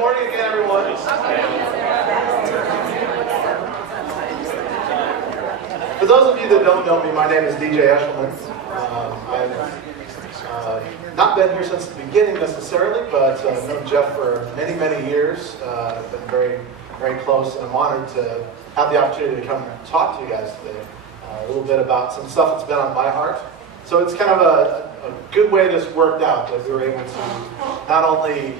morning again, everyone. For those of you that don't know me, my name is DJ Eshelman. I've not been here since the beginning necessarily, but I've known Jeff for many, many years. I've been very, very close, and I'm honored to have the opportunity to come and talk to you guys today. A little bit about some stuff that's been on my heart. So it's kind of a good way this worked out, that we were able to not only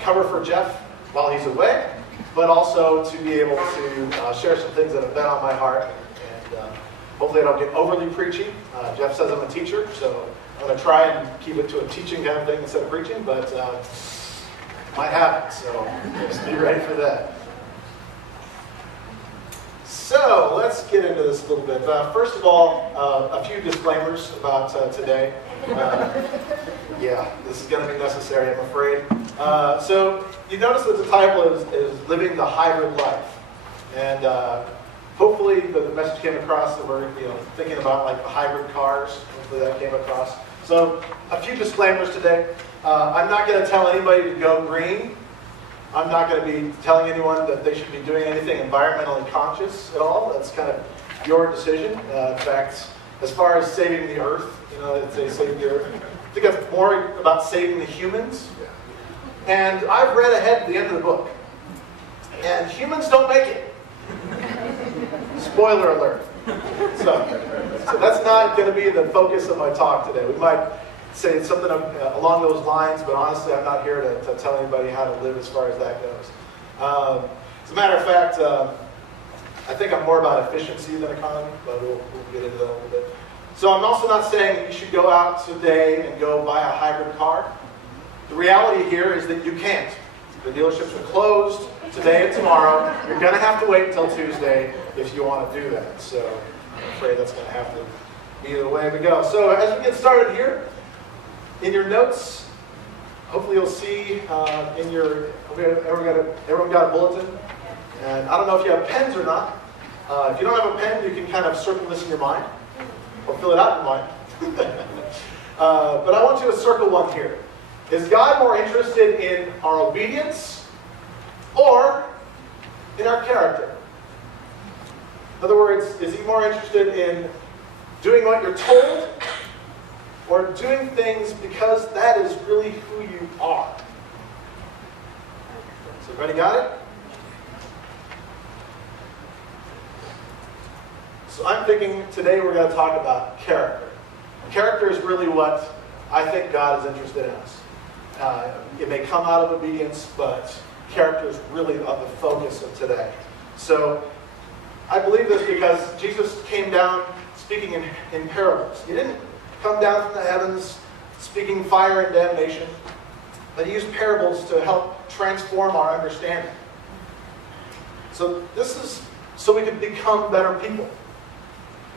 cover for Jeff while he's away, but also to be able to share some things that have been on my heart. And hopefully I don't get overly preachy. Jeff says I'm a teacher, so I'm going to try and keep it to a teaching kind of thing instead of preaching, but might happen, so just be ready for that. So let's get into this a little bit. First of all, a few disclaimers about today. Yeah, this is going to be necessary, I'm afraid. So you notice that the title is Living the Hybrid Life. And hopefully the message came across that we're thinking about like the hybrid cars. Hopefully that came across. So a few disclaimers today. I'm not going to tell anybody to go green. I'm not going to be telling anyone that they should be doing anything environmentally conscious at all. That's kind of your decision. In fact, as far as saving the earth, they save the earth. I think it's more about saving the humans. And I've read ahead to the end of the book. And humans don't make it. Spoiler alert. So that's not going to be the focus of my talk today. We might say something along those lines, but honestly, I'm not here to tell anybody how to live as far as that goes. As a matter of fact, I think I'm more about efficiency than economy, but we'll get into that a little bit. So I'm also not saying you should go out today and go buy a hybrid car. The reality here is that you can't. The dealerships are closed today and tomorrow. You're going to have to wait until Tuesday if you want to do that. So I'm afraid that's going to have to be the way we go. So as we get started here, in your notes, hopefully you'll see everyone got a bulletin. And I don't know if you have pens or not. If you don't have a pen, you can kind of circle this in your mind, or fill it out in your mind. But I want you to circle one here. Is God more interested in our obedience or in our character? In other words, is he more interested in doing what you're told, or doing things because that is really who you are? So everybody got it? So I'm thinking today we're going to talk about character. Character is really what I think God is interested in us. It may come out of obedience, but character is really the focus of today. So I believe this because Jesus came down speaking in parables. He didn't come down from the heavens speaking fire and damnation, but he used parables to help transform our understanding. So this is so we can become better people.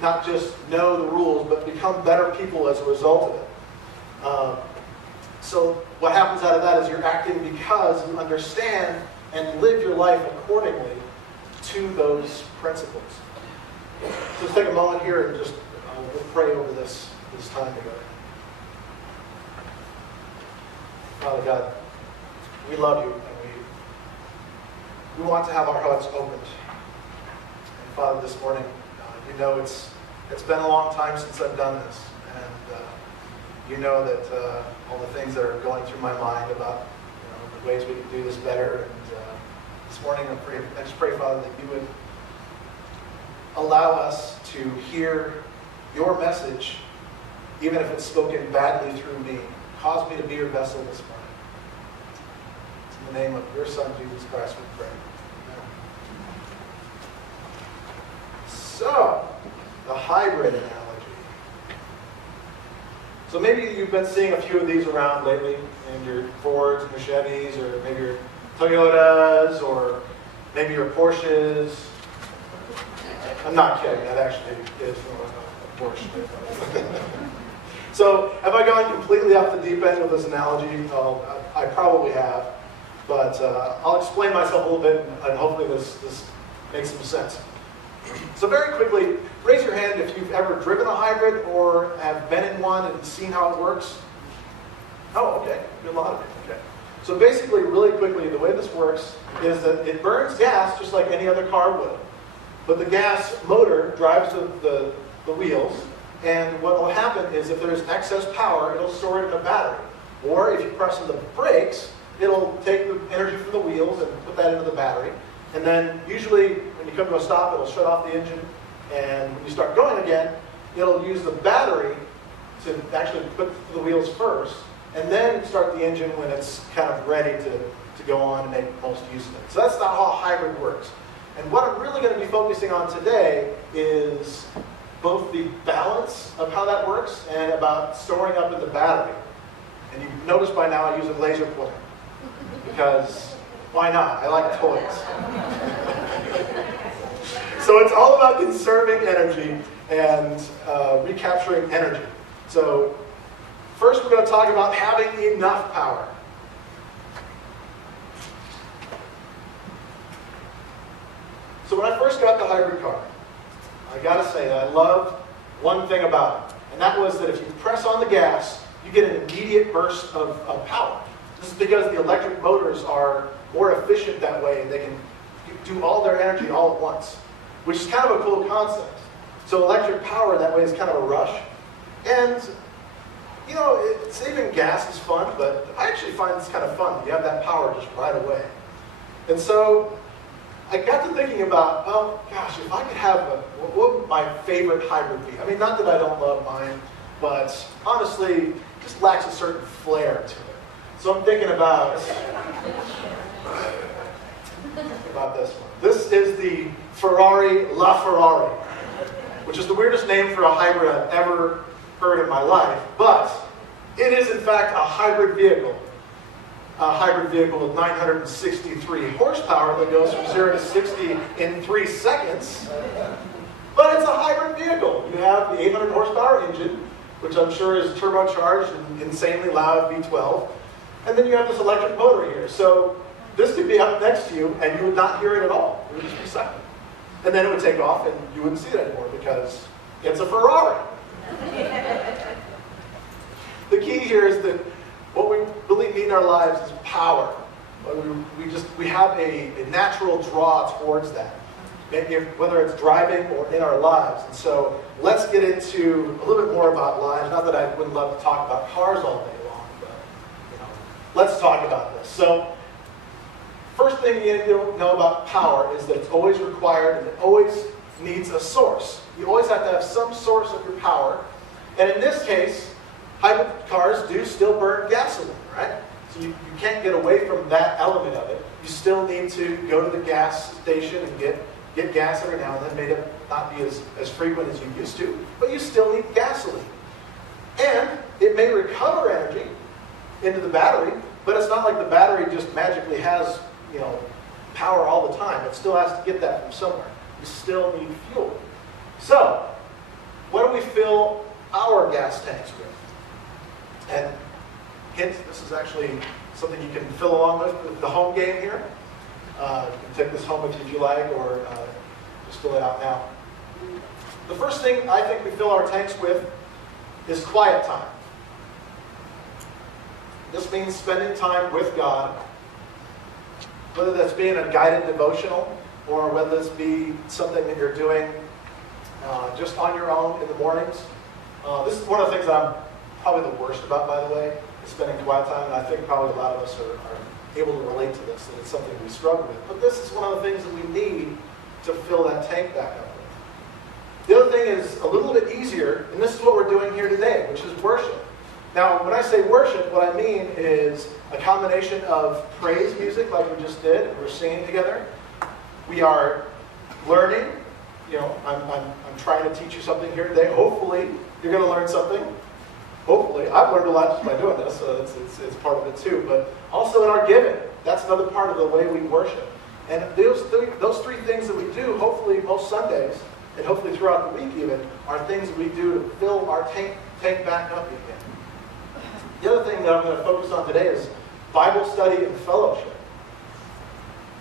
Not just know the rules, but become better people as a result of it. So what happens out of that is you're acting because you understand and live your life accordingly to those principles. Let's take a moment here and just we'll pray over this time together. Father God, we love you, and we want to have our hearts opened. And Father, this morning, it's been a long time since I've done this, and you know that all the things that are going through my mind about the ways we can do this better. And this morning, I just pray, Father, that you would allow us to hear your message, even if it's spoken badly through me. Cause me to be your vessel this morning. It's in the name of your Son, Jesus Christ, we pray. Amen. So, the hybrid analogy. So maybe you've been seeing a few of these around lately in your Fords and your Chevys, or maybe your Toyotas, or maybe your Porsches. I'm not kidding, that actually is from a Porsche. So have I gone completely off the deep end with this analogy? I probably have, but I'll explain myself a little bit, and hopefully this makes some sense. So very quickly, raise your hand if you've ever driven a hybrid or have been in one and seen how it works. Oh, okay. A lot of it. Okay. So basically, really quickly, the way this works is that it burns gas just like any other car would. But the gas motor drives the wheels, and what will happen is if there's excess power, it'll store it in a battery. Or if you press on the brakes, it'll take the energy from the wheels and put that into the battery. And then usually when you come to a stop, it'll shut off the engine. And when you start going again, it'll use the battery to actually put the wheels first, and then start the engine when it's kind of ready to go on and make most use of it. So that's not how a hybrid works. And what I'm really going to be focusing on today is both the balance of how that works and about storing up in the battery. And you've noticed by now I use a laser pointer, because why not? I like toys. So it's all about conserving energy and recapturing energy. So first we're going to talk about having enough power. So when I first got the hybrid car, I got to say that I loved one thing about it. And that was that if you press on the gas, you get an immediate burst of power. This is because the electric motors are more efficient that way, and they can do all their energy all at once, which is kind of a cool concept. So electric power that way is kind of a rush. And, you know, saving gas is fun, but I actually find it's kind of fun. You have that power just right away. And so I got to thinking about, well, gosh, if I could have what would my favorite hybrid be? I mean, not that I don't love mine, but honestly, it just lacks a certain flair to it. So I'm thinking about this one. This is the Ferrari LaFerrari, which is the weirdest name for a hybrid I've ever heard in my life, but it is in fact a hybrid vehicle. A hybrid vehicle with 963 horsepower that goes from 0 to 60 in 3 seconds. But it's a hybrid vehicle. You have the 800 horsepower engine, which I'm sure is turbocharged and insanely loud V12. And then you have this electric motor here. So this could be up next to you and you would not hear it at all. It would just be silent. And then it would take off and you wouldn't see it anymore because it's a Ferrari. The key here is that what we really need in our lives is power. We have a natural draw towards that, whether it's driving or in our lives. And so let's get into a little bit more about lives. Not that I wouldn't love to talk about cars all day long, but let's talk about this. So first thing you need to know about power is that it's always required and it always needs a source. You always have to have some source of your power. And in this case, hybrid cars do still burn gasoline, right? So you can't get away from that element of it. You still need to go to the gas station and get gas every now and then. May not be as frequent as you used to, but you still need gasoline. And it may recover energy into the battery, but it's not like the battery just magically has, power all the time. It still has to get that from somewhere. You still need fuel. So, what do we fill our gas tanks with? And hint, this is actually something you can fill along with the home game here. You can take this home with you if you like, or just fill it out now. The first thing I think we fill our tanks with is quiet time. This means spending time with God, whether that's being a guided devotional, or whether this be something that you're doing just on your own in the mornings. This is one of the things that I'm probably the worst about, by the way, is spending quiet time, and I think probably a lot of us are able to relate to this, and it's something we struggle with. But this is one of the things that we need to fill that tank back up with. The other thing is a little bit easier, and this is what we're doing here today, which is worship. Now, when I say worship, what I mean is a combination of praise music, like we just did, we're singing together. We are learning. I'm trying to teach you something here today. Hopefully, you're going to learn something. Hopefully. I've learned a lot just by doing this, so it's part of it too. But also in our giving. That's another part of the way we worship. And those three things that we do, hopefully most Sundays, and hopefully throughout the week even, are things that we do to fill our tank back up again. The other thing that I'm going to focus on today is Bible study and fellowship.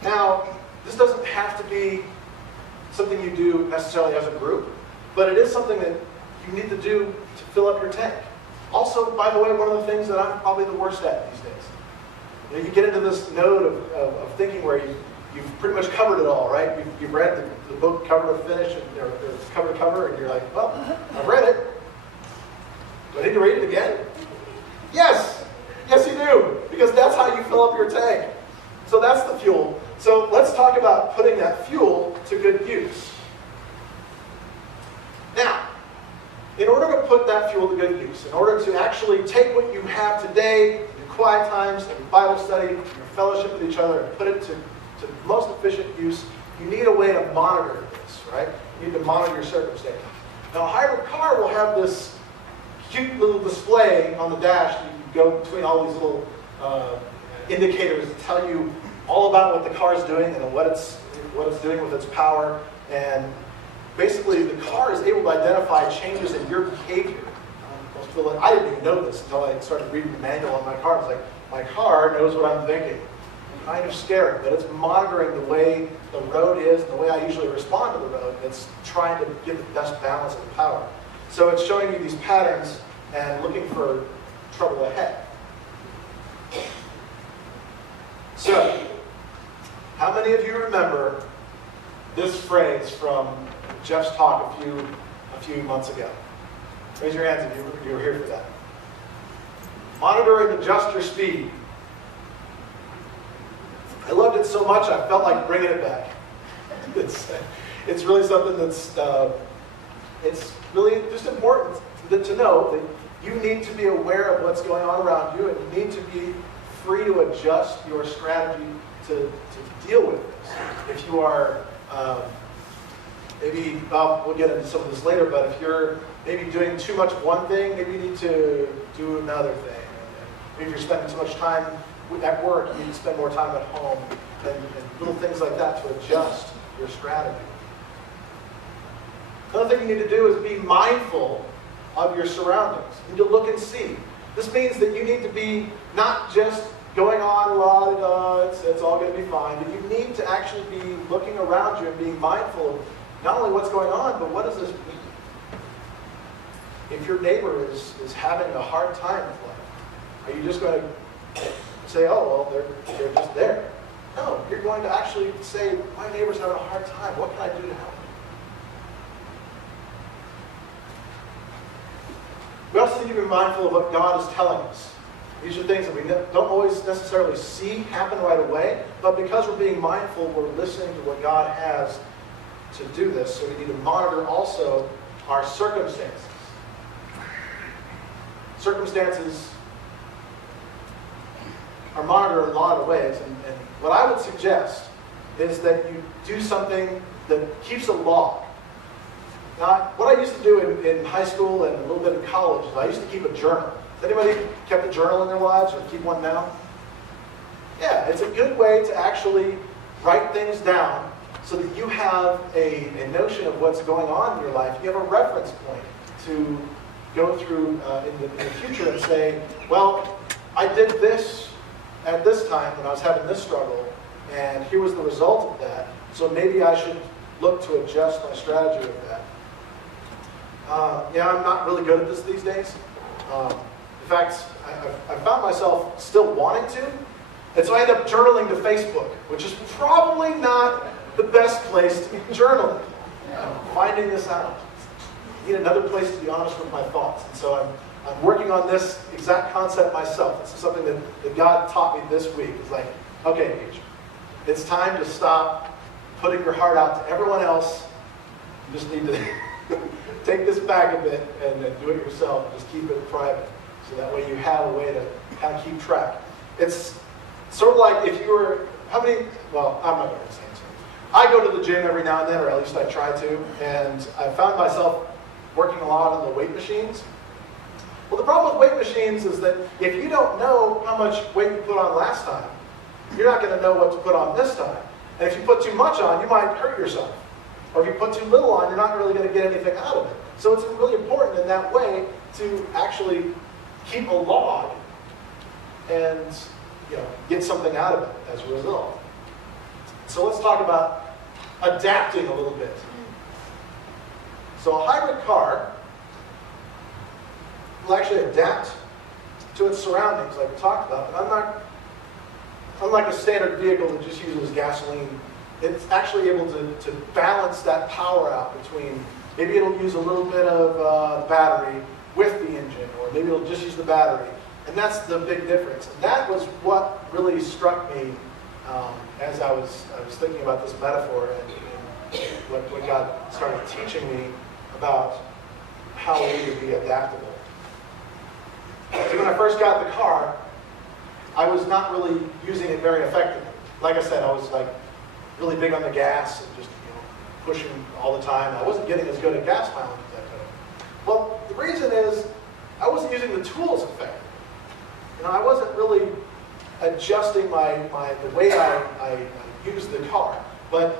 Now, this doesn't have to be something you do necessarily as a group, but it is something that you need to do to fill up your tank. Also, by the way, one of the things that I'm probably the worst at these days. You get into this node of thinking where you've pretty much covered it all, right? You've read the book cover to finish, or cover to cover, and you're like, well, I've read it. Do I need to read it again? Yes! Yes, you do, because that's how you fill up your tank. So that's the fuel. So let's talk about putting that fuel to good use. Now, in order to put that fuel to good use, in order to actually take what you have today, your quiet times, your Bible study, your fellowship with each other, and put it to most efficient use, you need a way to monitor this, right? You need to monitor your circumstances. Now, a hybrid car will have this cute little display on the dash. You can go between all these little indicators that tell you all about what the car is doing and what it's doing with its power. And basically, the car is able to identify changes in your behavior. Most people, I didn't even know this until I started reading the manual on my car. It's like, my car knows what I'm thinking. Kind of scary, but it's monitoring the way the road is, and the way I usually respond to the road. It's trying to get the best balance of the power. So it's showing you these patterns and looking for trouble ahead. So, how many of you remember this phrase from Jeff's talk a few months ago? Raise your hands if you were here for that. Monitor and adjust your speed. I loved it so much I felt like bringing it back. It's really something that's it's really just important to know that you need to be aware of what's going on around you, and you need to be free to adjust your strategy to deal with this. If you are maybe, we'll get into some of this later, but if you're maybe doing too much of one thing, maybe you need to do another thing. Maybe if you're spending too much time at work, you need to spend more time at home, and little things like that to adjust your strategy. Another thing you need to do is be mindful of your surroundings. You need to look and see. This means that you need to be not just going on, la-da-da, it's all going to be fine, but you need to actually be looking around you and being mindful of not only what's going on, but what does this mean? If your neighbor is having a hard time with life, are you just going to say, oh, well, they're just there? No, you're going to actually say, my neighbor's having a hard time. What can I do to help? We also need to be mindful of what God is telling us. These are things that we don't always necessarily see happen right away, but because we're being mindful, we're listening to what God has to do this. So we need to monitor also our circumstances. Circumstances are monitored in a lot of ways, and what I would suggest is that you do something that keeps a log. Now, what I used to do in high school and a little bit in college is I used to keep a journal. Has anybody kept a journal in their lives or keep one now? Yeah, it's a good way to actually write things down so that you have a notion of what's going on in your life. You have a reference point to go through in the future and say, well, I did this at this time when I was having this struggle, and here was the result of that. So maybe I should look to adjust my strategy with that. I'm not really good at this these days. In fact, I found myself still wanting to, and so I ended up journaling to Facebook, which is probably not the best place to be journaling. I'm finding this out. I need another place to be honest with my thoughts, and so I'm working on this exact concept myself. This is something that God taught me this week. It's like, okay, Paige, it's time to stop putting your heart out to everyone else. You just need to take this back a bit and do it yourself. Just keep it private. So that way you have a way to kind of keep track. It's sort of like if you were, I'm not going to say it. I go to the gym every now and then, or at least I try to, and I found myself working a lot on the weight machines. Well, the problem with weight machines is that if you don't know how much weight you put on last time, you're not going to know what to put on this time. And if you put too much on, you might hurt yourself. Or if you put too little on, you're not really going to get anything out of it. So it's really important in that way to actually keep a log and get something out of it as a result. So let's talk about adapting a little bit. So a hybrid car will actually adapt to its surroundings like we talked about, but I'm not unlike a standard vehicle that just uses gasoline, it's actually able to balance that power out between, maybe it'll use a little bit of battery with the engine, or maybe it'll just use the battery. And that's the big difference. And that was what really struck me as I was thinking about this metaphor and what God started teaching me about how we need to be adaptable. So when I first got the car, I was not really using it very effectively. Like I said, I was like really big on the gas and just pushing all the time. I wasn't getting as good at gas mileage as I could have. Well, the reason is I wasn't using the tools effectively. I wasn't really adjusting the way I use the car. But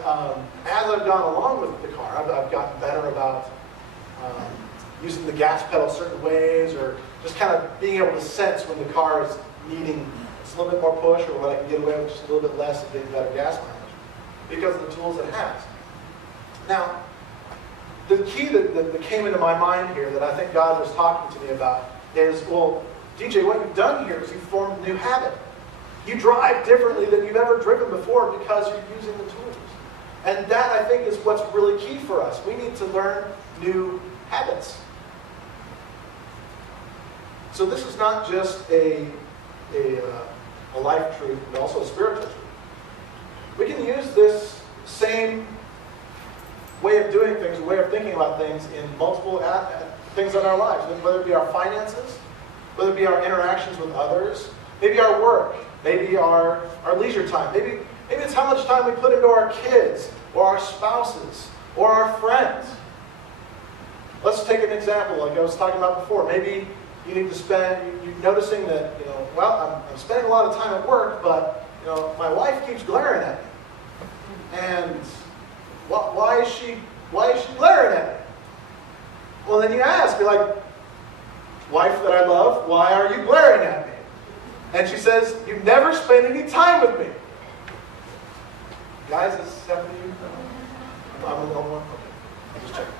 as I've gone along with the car, I've gotten better about using the gas pedal certain ways, or just kind of being able to sense when the car is needing just a little bit more push, or when I can get away with just a little bit less and getting better gas mileage because of the tools it has. Now, the key that came into my mind here that I think God was talking to me about is, well, DJ, what you've done here is you've formed a new habit. You drive differently than you've ever driven before because you're using the tools. And that, I think, is what's really key for us. We need to learn new habits. So this is not just a life truth, but also a spiritual truth. We can use this same way of doing things, way of thinking about things in multiple things in our lives, whether it be our finances, whether it be our interactions with others, maybe our work, maybe our leisure time, maybe it's how much time we put into our kids, or our spouses, or our friends. Let's take an example like I was talking about before. Maybe you need to spend, you're noticing that, well, I'm spending a lot of time at work, but, my wife keeps glaring at me. And why is she glaring at me? Well, then you ask, you're like, wife that I love, why are you glaring at me? And she says, you never spend any time with me. Guys, is this happening to you? I'm the only one? Okay. I'm just checking.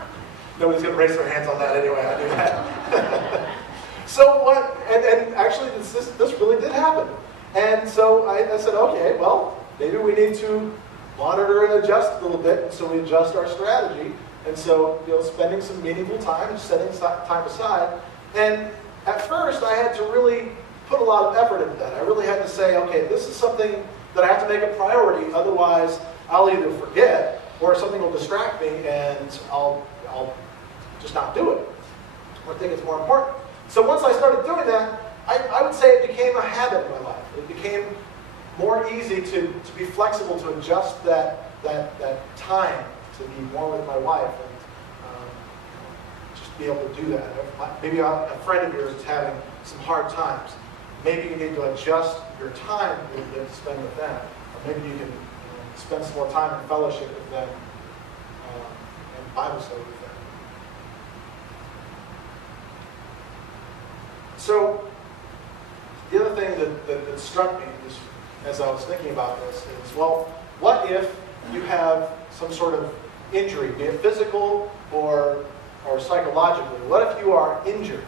Nobody's going to raise their hands on that anyway. I knew that. So what, and actually this really did happen. And so I said, okay, well, maybe we need to monitor and adjust a little bit. And so we adjust our strategy. And so, spending some meaningful time, setting time aside. And at first, I had to really put a lot of effort into that. I really had to say, okay, this is something that I have to make a priority. Otherwise, I'll either forget or something will distract me and I'll just not do it, or think it's more important. So once I started doing that, I would say it became a habit in my life. It became more easy to be flexible, to adjust that time to be more with my wife and just be able to do that. Maybe a friend of yours is having some hard times. Maybe you need to adjust your time a little bit to spend with them. Or maybe you can spend some more time in fellowship with them and Bible study with them. So the other thing that struck me as I was thinking about this is, well, what if you have some sort of injury, be it physical or psychologically? What if you are injured?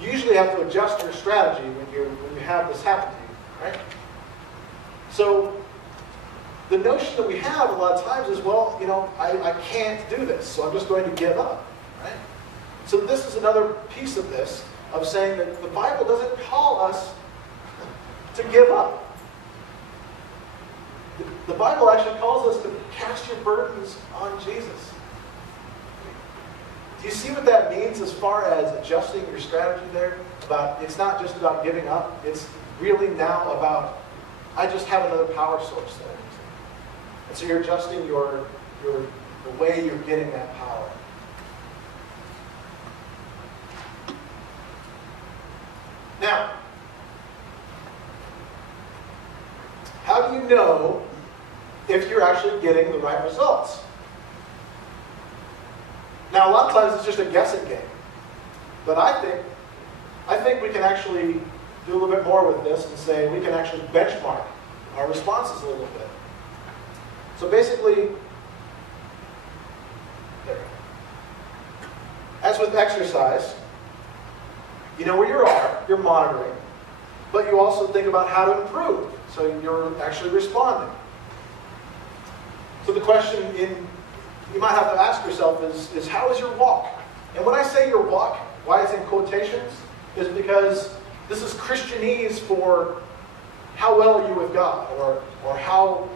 You usually have to adjust your strategy when you have this happen to you, right? So the notion that we have a lot of times is, well, I can't do this, so I'm just going to give up, right? So this is another piece of this, of saying that the Bible doesn't call us to give up. The Bible actually calls us to cast your burdens on Jesus. Do you see what that means as far as adjusting your strategy there? It's not just about giving up. It's really now about, I just have another power source there. And so you're adjusting the way you're getting that power. Now, how do you know if you're actually getting the right results? Now, a lot of times it's just a guessing game. But I think we can actually do a little bit more with this and say we can actually benchmark our responses a little bit. So basically, as with exercise, you know where you are, you're monitoring. but you also think about how to improve. So you're actually responding. So the question you might have to ask yourself is how is your walk? And when I say your walk, why it's in quotations, is because this is Christianese for how well are you with God, or how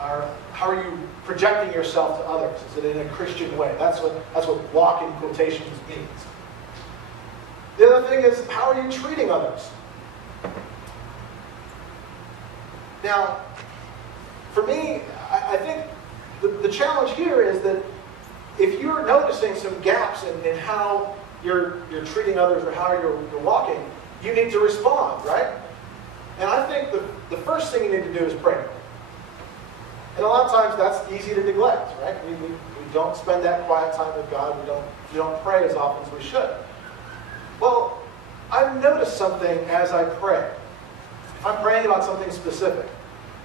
are you projecting yourself to others? Is it in a Christian way? That's what walk in quotations means. The other thing is, how are you treating others? Now, for me, I think the challenge here is that if you're noticing some gaps in how you're treating others or how you're walking, you need to respond, right? And I think the first thing you need to do is pray. And a lot of times that's easy to neglect, right? We don't spend that quiet time with God. We don't pray as often as we should. Well, I've noticed something as I pray. If I'm praying about something specific,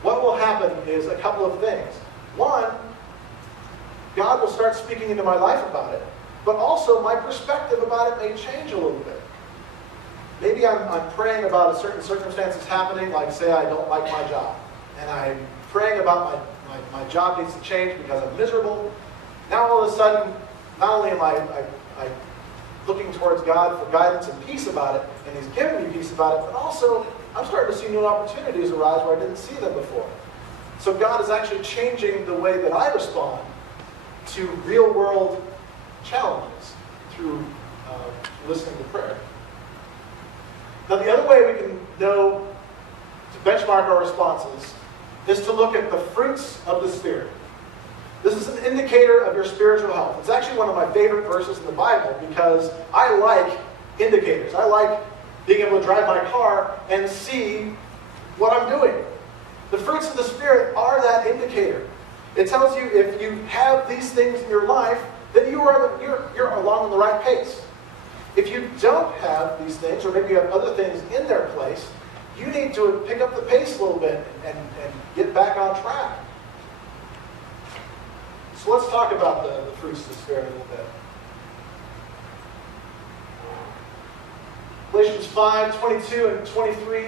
what will happen is a couple of things. One, God will start speaking into my life about it, but also my perspective about it may change a little bit. Maybe I'm praying about a certain circumstances happening, like say I don't like my job, and I'm praying about my job needs to change because I'm miserable. Now all of a sudden, not only am I looking towards God for guidance and peace about it, and He's giving me peace about it, but also I'm starting to see new opportunities arise where I didn't see them before. So God is actually changing the way that I respond to real-world challenges through listening to prayer. Now, the other way we can know to benchmark our responses is to look at the fruits of the Spirit. This is an indicator of your spiritual health. It's actually one of my favorite verses in the Bible because I like indicators. I like being able to drive my car and see what I'm doing. The fruits of the Spirit are that indicator. It tells you if you have these things in your life, then you're along the right pace. If you don't have these things, or maybe you have other things in their place, you need to pick up the pace a little bit and get back on track. So let's talk about the fruits of the Spirit a little bit. Galatians 5:22 and 23.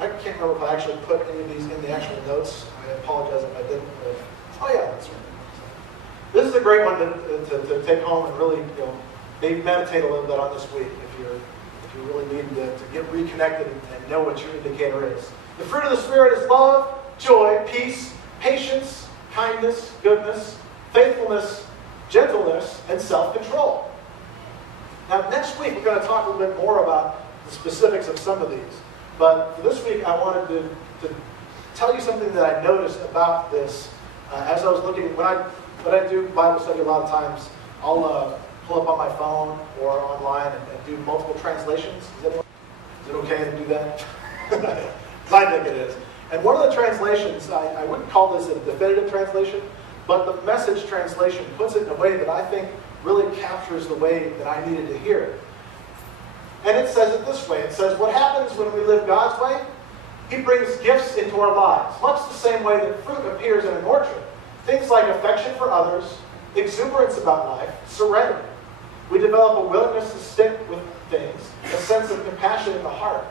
I can't remember if I actually put any of these in the actual notes. I apologize if I didn't. Oh yeah, that's right. This is a great one to take home and really, maybe meditate a little bit on this week if you're really needing to get reconnected and know what your indicator is. The fruit of the Spirit is love, joy, peace, patience, kindness, goodness, faithfulness, gentleness, and self-control. Now, next week we're going to talk a little bit more about the specifics of some of these. But for this week, I wanted to tell you something that I noticed about this as I was looking. When I do Bible study, a lot of times I'll pull up on my phone or online and do multiple translations. Is it okay to do that? I think it is. And one of the translations, I wouldn't call this a definitive translation, but the Message translation puts it in a way that I think really captures the way that I needed to hear it. And it says it this way. It says, what happens when we live God's way? He brings gifts into our lives, much the same way that fruit appears in an orchard. Things like affection for others, exuberance about life, serenity. We develop a willingness to stick with things, a sense of compassion in the heart.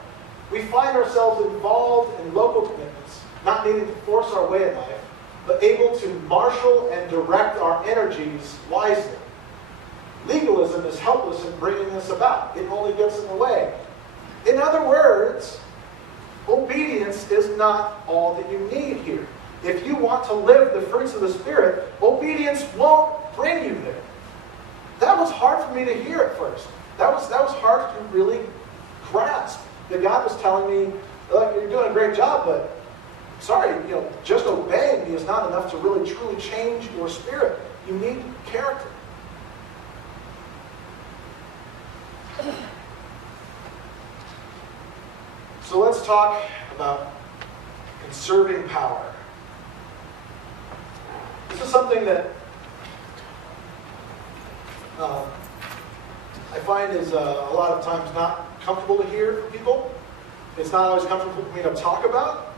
We find ourselves involved in local commitments, not needing to force our way in life, but able to marshal and direct our energies wisely. Legalism is helpless in bringing this about. It only gets in the way. In other words, obedience is not all that you need here. If you want to live the fruits of the Spirit, obedience won't bring you there. That was hard for me to hear at first. That was hard to really grasp. That God was telling me, look, you're doing a great job, but sorry, just obeying me is not enough to really truly change your spirit. You need character. So let's talk about conserving power. This is something that I find is a lot of times not comfortable to hear from people. It's not always comfortable for me to talk about,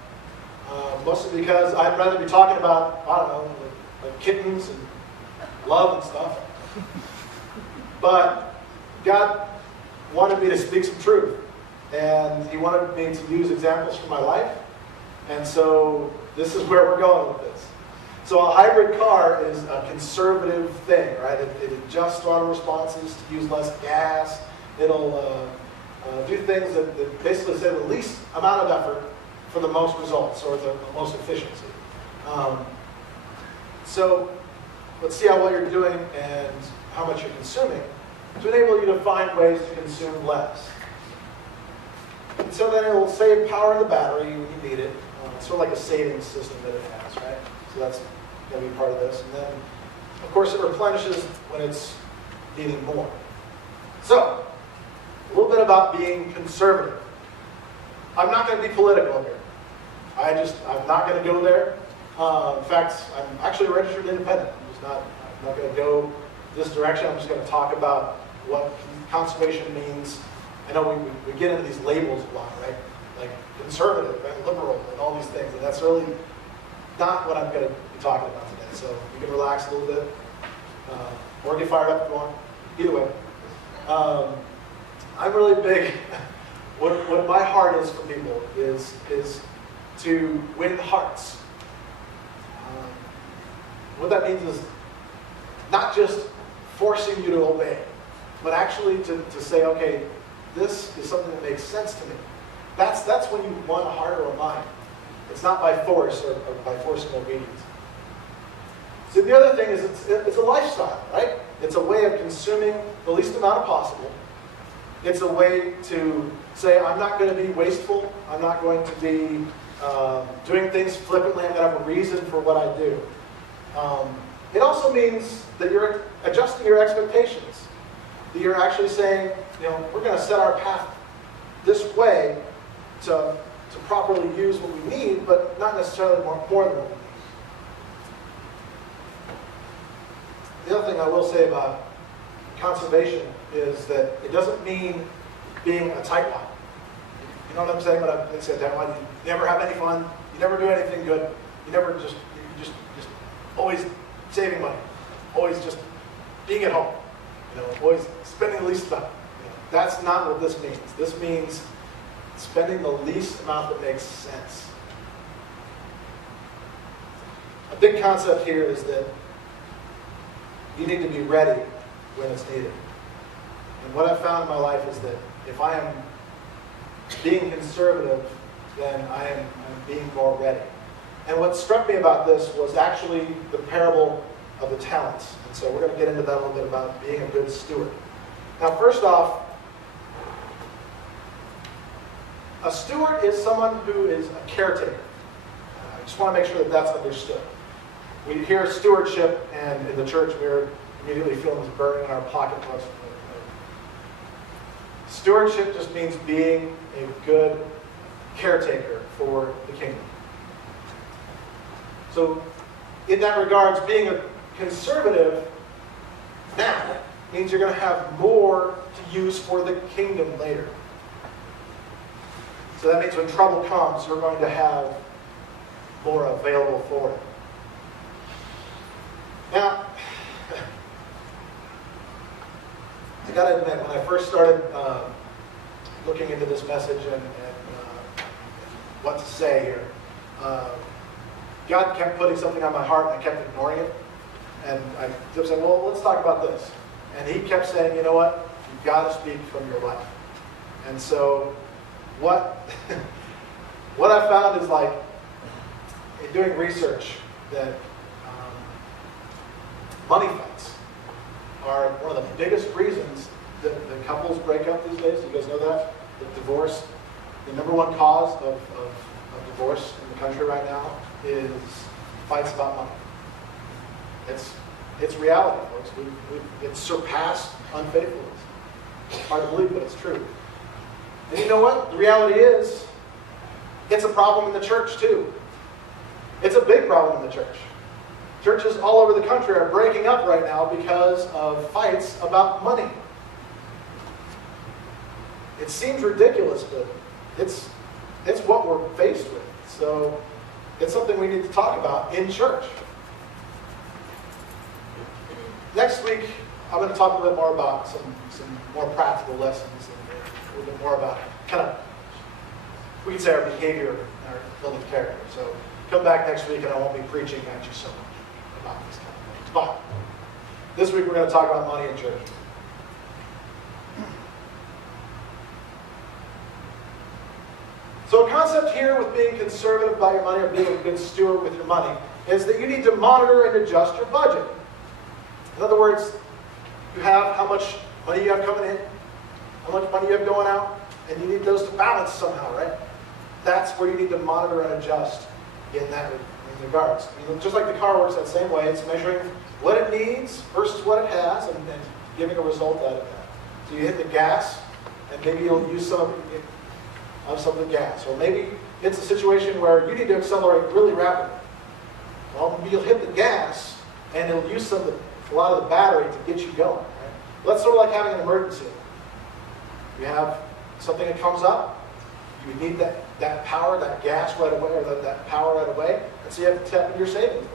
mostly because I'd rather be talking about, I don't know, like kittens and love and stuff. But God wanted me to speak some truth. and he wanted me to use examples from my life. And so this is where we're going with this. So a hybrid car is a conservative thing, right? It adjusts throttle responses to use less gas. It'll do things that basically say the least amount of effort for the most results, or the most efficiency. So let's see how well you're doing and how much you're consuming to enable you to find ways to consume less. And so then it will save power in the battery when you need it. It's sort of like a savings system that it has, right? So that's going to be part of this. And then, of course, it replenishes when it's needing more. So, a little bit about being conservative. I'm not going to be political here. I'm not going to go there. In fact, I'm actually a registered independent. I'm not going to go this direction. I'm just going to talk about what conservation means. I know we get into these labels a lot, right? Like conservative and liberal and all these things, and that's really not what I'm going to be talking about today. So you can relax a little bit, or get fired up if you want. Either way, I'm really big. What my heart is for people is to win hearts. What that means is not just forcing you to obey, but actually to say, okay, this is something that makes sense to me. That's when you won a heart or a mind. It's not by force or by forcing obedience. So the other thing is it's a lifestyle, right? It's a way of consuming the least amount possible. It's a way to say, I'm not going to be wasteful. I'm not going to be doing things flippantly. I'm going to have a reason for what I do. It also means that you're adjusting your expectations. That you're actually saying, we're going to set our path this way to properly use what we need, but not necessarily more than what we need. The other thing I will say about conservation is that it doesn't mean being a tightwad. You know what I'm saying when I say tightwad? You never have any fun. You never do anything good. You're just always saving money. Always just being at home. Always spending the least amount. That's not what this means. This means spending the least amount that makes sense. A big concept here is that you need to be ready when it's needed. And what I've found in my life is that if I am being conservative, then I'm being more ready. And what struck me about this was actually the parable of the talents. And so we're going to get into that a little bit about being a good steward. Now, first off, a steward is someone who is a caretaker. I just want to make sure that that's understood. We hear stewardship, and in the church we're immediately feeling this burden in our pocketbooks. Stewardship just means being a good caretaker for the kingdom. So, in that regards, being a conservative now means you're going to have more to use for the kingdom later. So that means when trouble comes, you're going to have more available for it. Now, I got to admit, when I first started looking into this message and what to say here, God kept putting something on my heart and I kept ignoring it. And I kept saying, well, let's talk about this. And he kept saying, you know what? You've got to speak from your life. And so what I found is, like, in doing research, that money fights are one of the biggest reasons that couples break up these days. Do you guys know that? The divorce, the number one cause of divorce in the country right now is fights about money. It's reality, folks. It's surpassed unfaithfulness. It's hard to believe, but it's true. And you know what? The reality is, it's a problem in the church too. It's a big problem in the church. Churches all over the country are breaking up right now because of fights about money. It seems ridiculous, but it's what we're faced with. So it's something we need to talk about in church. Next week, I'm going to talk a little bit more about some more practical lessons and a little bit more about we could say our behavior, our building character. So come back next week and I won't be preaching at you so much about these kind of things. But this week we're going to talk about money in church. So a concept here with being conservative about your money or being a good steward with your money is that you need to monitor and adjust your budget. In other words, you have how much money you have coming in, how much money you have going out, and you need those to balance somehow, right? That's where you need to monitor and adjust in regards. I mean, just like the car works that same way, it's measuring what it needs versus what it has and giving a result out of that. So you hit the gas, and maybe you'll use some of the gas. Or maybe it's a situation where you need to accelerate really rapidly. Well, maybe you'll hit the gas, and it'll use a lot of the battery to get you going. Right? Well, that's sort of like having an emergency. You have something that comes up, you need that power, that gas right away, or that power right away, and so you have to tap into your savings.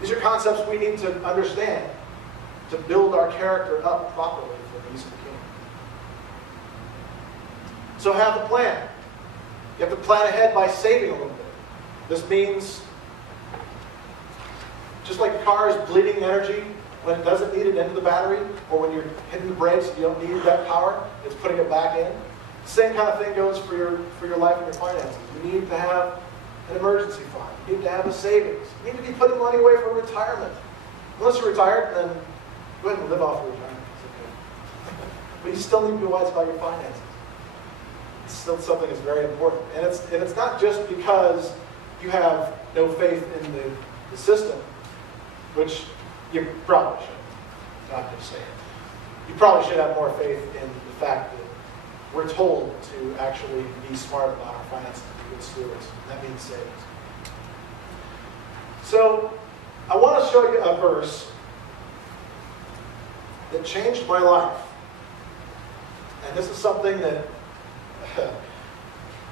These are concepts we need to understand to build our character up properly for the use of the kingdom. So have a plan. You have to plan ahead by saving a little bit. This means, just like a car is bleeding energy when it doesn't need it into the battery, or when you're hitting the brakes and you don't need that power, it's putting it back in. The same kind of thing goes for your life and your finances. You need to have an emergency fund. You need to have a savings. You need to be putting money away for retirement. Unless you're retired, then go ahead and live off your retirement. It's okay. But you still need to be wise about your finances. It's still something that's very important. And it's not just because you have no faith in the system, which you probably should. Not just saying. You probably should have more faith in the fact that we're told to actually be smart about our finances and be good stewards. That means savings. So, I want to show you a verse that changed my life. And this is something that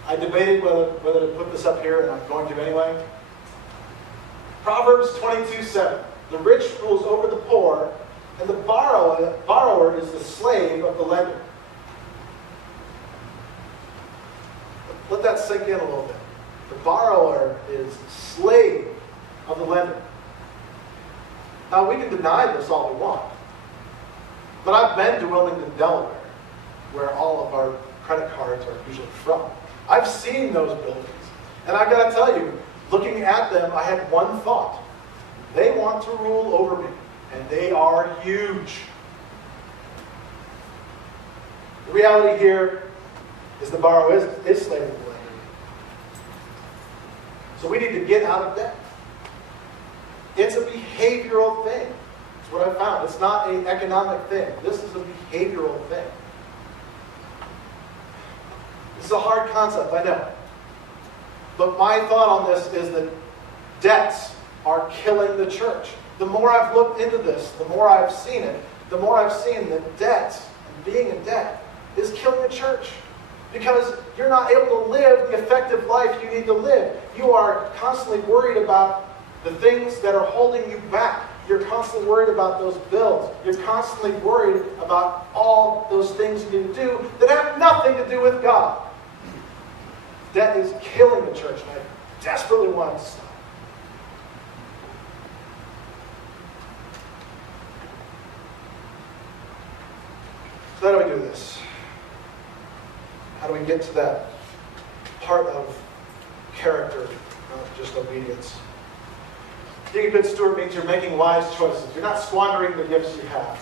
I debated whether to put this up here, and I'm going to anyway. Proverbs 22:7. The rich rules over the poor, and the borrower is the slave of the lender. Let that sink in a little bit. The borrower is slave of the lender. Now, we can deny this all we want, but I've been to Wilmington, Delaware, where all of our credit cards are usually from. I've seen those buildings, and I've got to tell you, looking at them, I had one thought. They want to rule over me, and they are huge. The reality here is the borrower is slave of the lender. So we need to get out of debt. It's a behavioral thing. That's what I found. It's not an economic thing. This is a behavioral thing. This is a hard concept, I know. But my thought on this is that debts are killing the church. The more I've looked into this, the more I've seen it, the more I've seen that debt and being in debt is killing the church. Because you're not able to live the effective life you need to live. You are constantly worried about the things that are holding you back. You're constantly worried about those bills. You're constantly worried about all those things you need to do that have nothing to do with God. Debt is killing the church, and I desperately want it to stop. So how do we do this? How do we get to that part of character, not just obedience? Being a good steward means you're making wise choices. You're not squandering the gifts you have.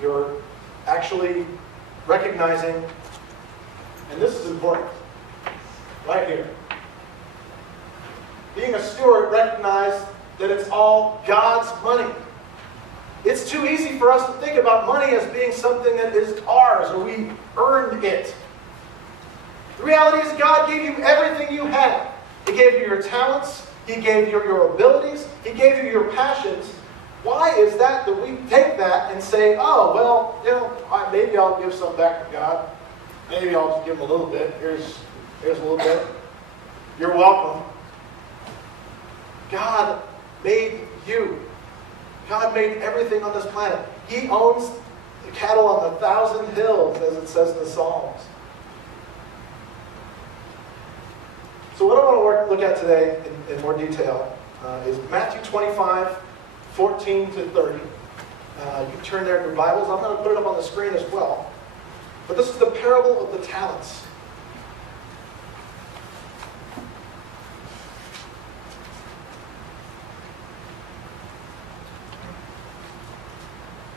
You're actually recognizing, and this is important, right here. Being a steward, recognize that it's all God's money. It's too easy for us to think about money as being something that is ours, or we earned it. The reality is God gave you everything you have. He gave you your talents. He gave you your abilities. He gave you your passions. Why is that we take that and say, oh, well, maybe I'll give some back to God. Maybe I'll just give him a little bit. Here's a little bit. You're welcome. God made you. God made everything on this planet. He owns The cattle on 1,000 hills, as it says in the Psalms. So what I want to look at today in more detail is Matthew 25, 14 to 30. You can turn there in your Bibles. I'm going to put it up on the screen as well. But this is the parable of the talents.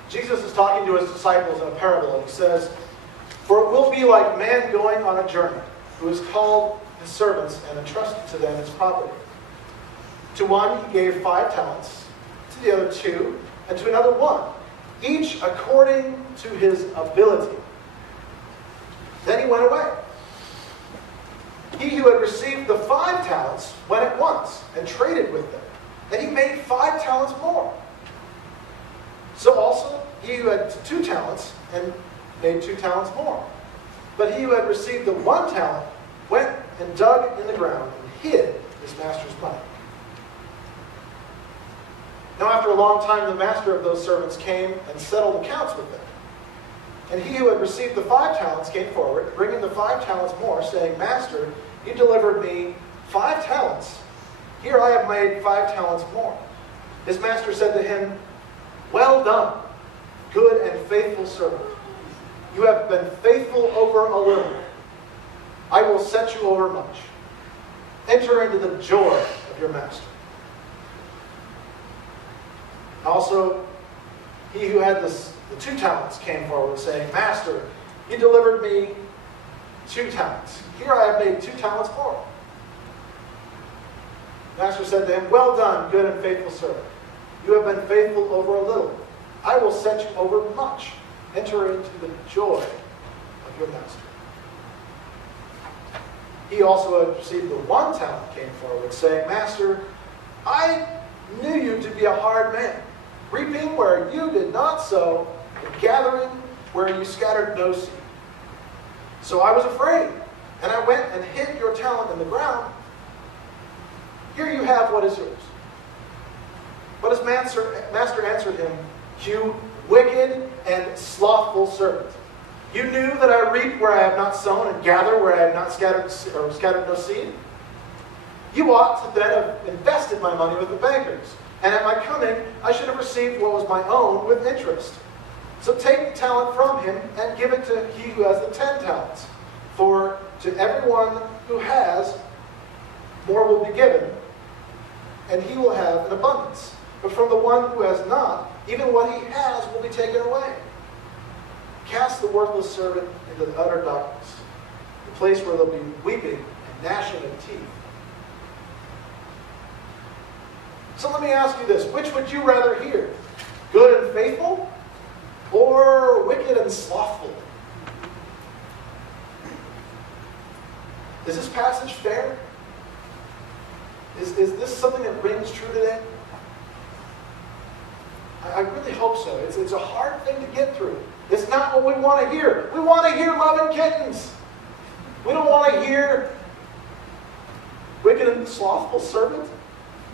Jesus is talking to his disciples in a parable, and he says, "For it will be like man going on a journey, who has called his servants and entrusted to them his property. To one he gave 5 talents, to the other 2, and to another 1, each according to his ability. Then he went away. He who had received the 5 talents went at once and traded with them, and he made 5 talents more. So also he who had 2 talents and made 2 talents more. But he who had received the 1 talent went and dug in the ground and hid his master's money. Now after a long time the master of those servants came and settled accounts with them. And he who had received the 5 talents came forward, bringing the 5 talents more, saying, Master, you delivered me 5 talents. Here I have made 5 talents more. His master said to him, Well done, good and faithful servant. You have been faithful over a little. I will set you over much. Enter into the joy of your master. Also, he who had the 2 talents came forward, saying, Master, you delivered me 2 talents. Here I have made 2 talents more. The master said to him, Well done, good and faithful servant. You have been faithful over a little. I will set you over much. Enter into the joy of your master. He also had received the 1 talent, came forward, saying, Master, I knew you to be a hard man, reaping where you did not sow, and gathering where you scattered no seed. So I was afraid, and I went and hid your talent in the ground. Here you have what is yours. But his master answered him, You wicked and slothful servant. You knew that I reap where I have not sown and gather where I have not scattered no seed. You ought to then have invested my money with the bankers, and at my coming I should have received what was my own with interest. So take the talent from him and give it to he who has the 10 talents. For to everyone who has, more will be given, and he will have an abundance. But from the one who has not, even what he has will be taken away. Cast the worthless servant into the utter darkness, the place where there'll be weeping and gnashing of teeth. So let me ask you this. Which would you rather hear? Good and faithful? Or wicked and slothful? Is this passage fair? Is this something that rings true today? I really hope so. It's a hard thing to get through. It's not what we want to hear. We want to hear love and kittens. We don't want to hear wicked and slothful servant.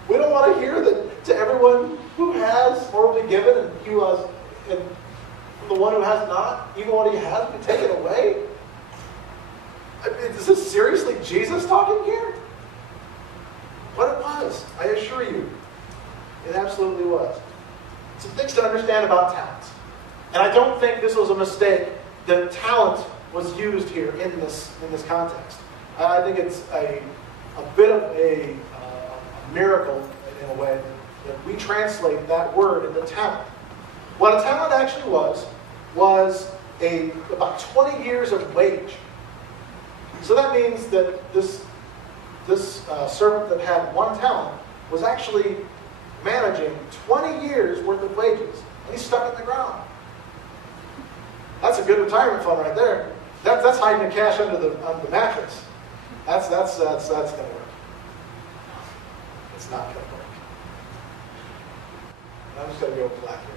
We don't want to hear that to everyone who has more will be given, and he has, and from the one who has not, even what he has will be taken away. I mean, is this seriously Jesus talking here? But it was, I assure you. It absolutely was. Some things to understand about talents. And I don't think this was a mistake that talent was used here in this context. I think it's a bit of a miracle in a way that we translate that word into talent. What a talent actually was about 20 years of wage. So that means that this servant that had 1 talent was actually managing 20 years worth of wages, and he's stuck in the ground. That's a good retirement fund right there. That's hiding the cash under the mattress. That's going to work. It's not going to work. I'm just going to go black here.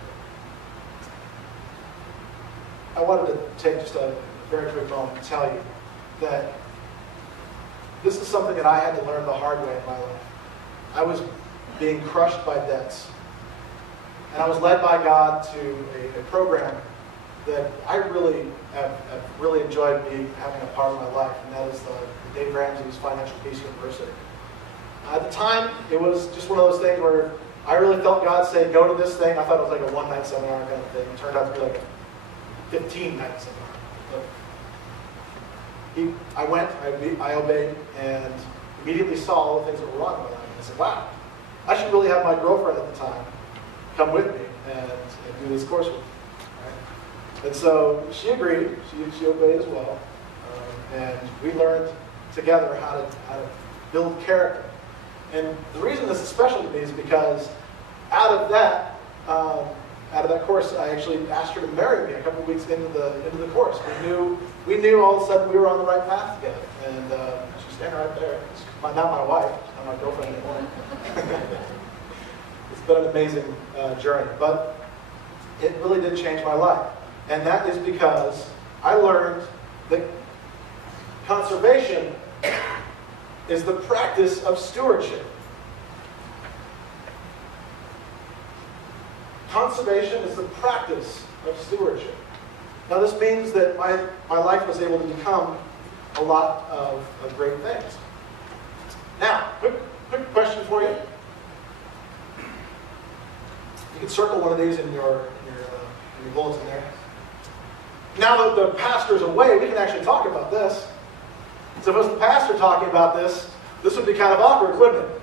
I wanted to take just a very quick moment to tell you that this is something that I had to learn the hard way in my life. I was being crushed by debts. And I was led by God to a program that I really have really enjoyed having a part of my life, and that is the Dave Ramsey's Financial Peace University. At the time, it was just one of those things where I really felt God say, go to this thing. I thought it was like a one-night seminar kind of thing. It turned out to be like a 15-night seminar. But I went, I obeyed, and immediately saw all the things that were wrong in my life. And I said, wow, I should really have my girlfriend at the time come with me and do this course with me. Right? And so she agreed. She obeyed as well. And we learned together how to build character. And the reason this is special to me is because out of that course, I actually asked her to marry me a couple of weeks into the course. We knew all of a sudden we were on the right path together. And she's standing right there. It's not my wife, it's not my girlfriend anymore. It's been an amazing journey, but it really did change my life. And that is because I learned that conservation is the practice of stewardship. Conservation is the practice of stewardship. Now this means that my life was able to become a lot of great things. Now, quick question for you. You can circle one of these in your bulletin there. Now that the pastor's away, we can actually talk about this. So if it was the pastor talking about this would be kind of awkward, wouldn't it?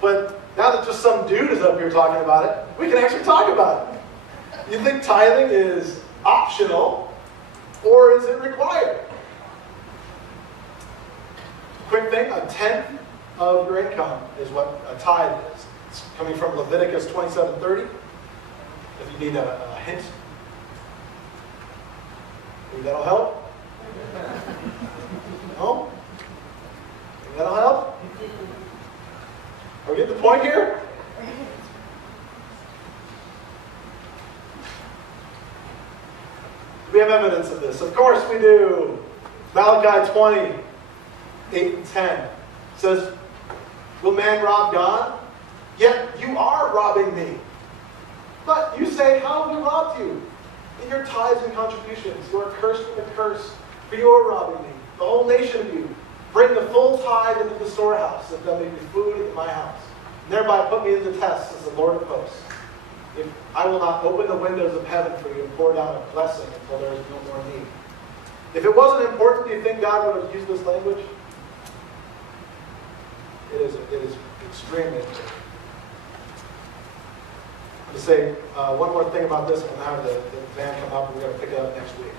But now that just some dude is up here talking about it, we can actually talk about it. You think tithing is optional, or is it required? Quick thing, a tenth of your income is what a tithe is. It's coming from Leviticus 27:30. If you need a hint, maybe that'll help. No? Maybe that'll help? Are we getting the point here? Do we have evidence of this? Of course we do. Malachi 20, 8 and 10 says, will man rob God? Yet you are robbing me. But you say, how have we robbed you? In your tithes and contributions. You are cursed with a curse, for you are robbing me. The whole nation of you. Bring the full tithe into the storehouse, that there may be food in my house. And thereby put me to the test, says the Lord of hosts. If I will not open the windows of heaven for you and pour down a blessing until there is no more need. If it wasn't important, do you think God would have used this language? It is extremely important. To say one more thing about this, and we'll have the band come up, and we're going to pick it up next week.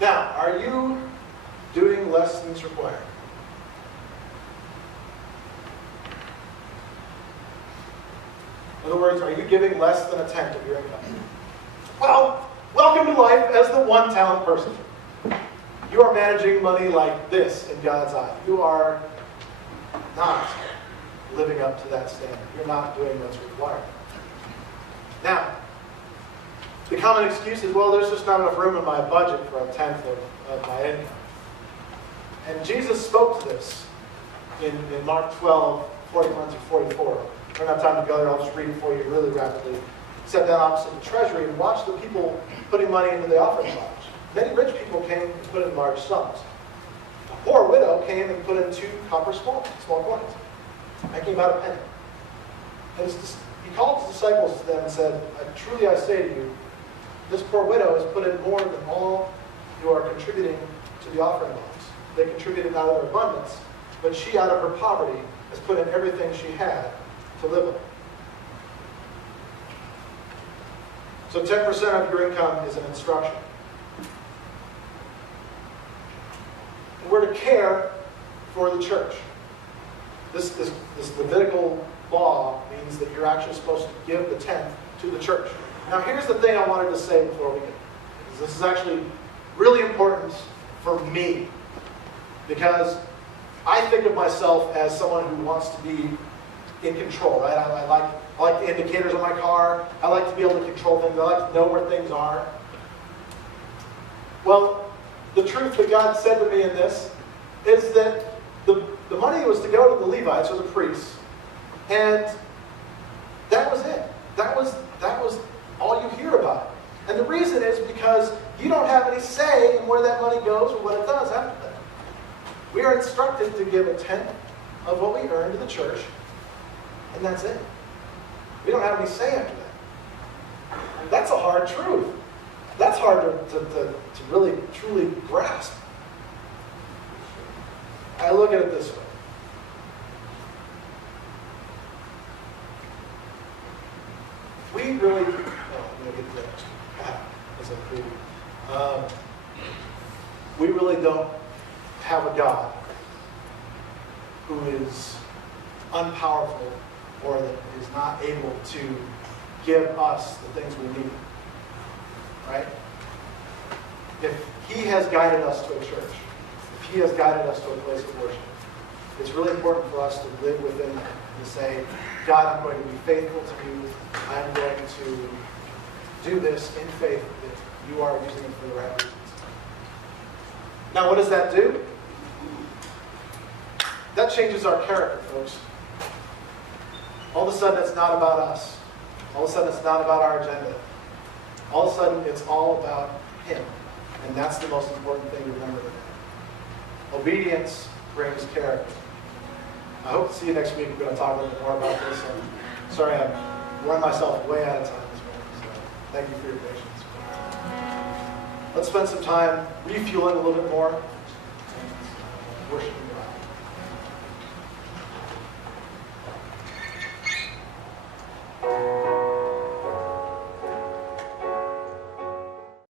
Now, are you doing less than is required? In other words, are you giving less than a tenth of your income? Well, welcome to life as the one-talent person. You are managing money like this in God's eye. You are not living up to that standard. You're not doing what's required. Now, the common excuse is, well, there's just not enough room in my budget for a tenth of my income. And Jesus spoke to this in Mark 12, 41 through 44. I don't have time to go there. I'll just read it for you really rapidly. Sat down opposite the treasury and watched the people putting money into the offering box. Many rich people came and put in large sums. A poor widow came and put in 2 copper small coins, making about a penny. And he called his disciples to them and said, truly I say to you, this poor widow has put in more than all who are contributing to the offering box. They contributed out of their abundance, but she out of her poverty has put in everything she had to live on. So 10% of your income is an instruction. We're to care for the church. This Levitical law means that you're actually supposed to give the tenth to the church. Now here's the thing I wanted to say before we get, because this is actually really important for me, because I think of myself as someone who wants to be in control, right? I like the indicators on my car. I like to be able to control things. I like to know where things are. Well, the truth that God said to me in this is that the money was to go to the Levites, or the priests, and that was it. That was all because you don't have any say in where that money goes or what it does after that. We are instructed to give a tenth of what we earn to the church, and that's it. We don't have any say after that. That's a hard truth. That's hard to really, truly grasp. I look at it this way. We really, I'm going to get to that next as a preview. We really don't have a God who is unpowerful or that is not able to give us the things we need. Right? If He has guided us to a church, if He has guided us to a place of worship, it's really important for us to live within that and to say, God, I'm going to be faithful to you. I'm going to do this in faith that you are using it for the right reasons. Now, what does that do? That changes our character, folks. All of a sudden, it's not about us. All of a sudden, it's not about our agenda. All of a sudden, it's all about Him. And that's the most important thing to remember today. Obedience brings character. I hope to see you next week. We're going to talk a little bit more about this. I'm sorry I've run myself way out of time this morning, so thank you for your patience. Let's spend some time refueling a little bit more and worshiping God.